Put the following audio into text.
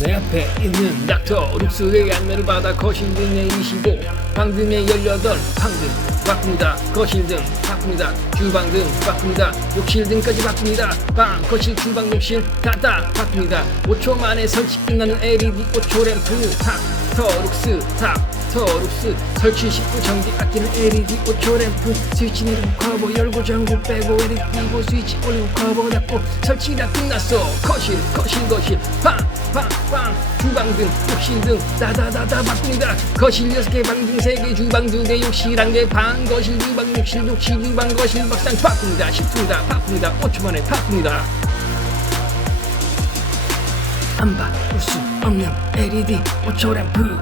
내 앞에 있는 닥터 룩스의 안내를 받아 거실 등 내리시고 방등에 18 방등 바꿉니다. 거실 등 바꿉니다. 주방 등 바꿉니다. 욕실 등까지 바꿉니다. 방 거실 주방 욕실 다다 바꿉니다. 5초 만에 설치 끝나는 LED 5초 램프 닥터 룩스 닥 터 룩스. 설치 19 전기 아끼는 LED 5초 램프. 스위치 누르고 커버 열고 전구 빼고 LED 끼고 스위치 올리고 커버 닫고 설치 다 끝났어. 거실 거실 거실. 방방방 주방 등 욕실 등. 다다다다 바꿉니다. 거실 6개 방등 3개 주방 2개 욕실 1개 방 거실 주방 욕실 욕실 주방 거실 막상 바꿉니다. 쉽습니다 바꿉니다. 5초 만에 바꿉니다. 안 바꿀 수 없는 LED 5초 램프